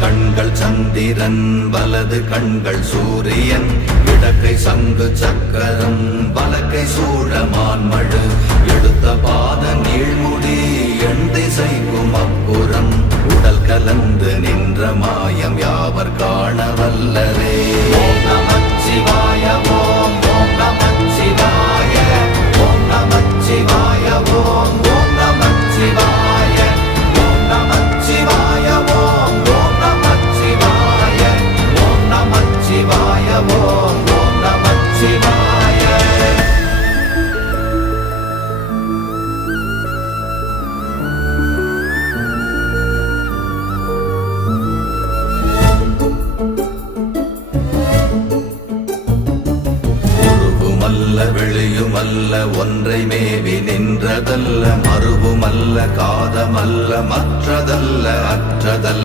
கண்கள் சந்திரன் வலது கண்கள் சூரியன் இடக்கை சங்கு சக்கரம் வலக்கை சூழமான்மழு எடுத்த பாத நீழ்முடி எண் திசைக்கும் அப்புறம் உடல் கலந்து நின்ற மாயம் யாவர் காண வல்லரே. ஓம் நமச்சிவாய ஓம் ஓம் நமச்சிவாய ஓம் நமச்சிவாய ஓம் ஓம் நமச்சிவாய ஓம் நமச்சிவாய ஓம் ஓம் நமச்சிவாய ஓம் நமச்சிவாய ஓம் ஓம் நமச்சிவாய. வெளியுமல்ல ஒன்றை மேவி நின்றதல்ல மறுவுமல்ல காதமல்ல மற்றதல்ல அற்றதல்ல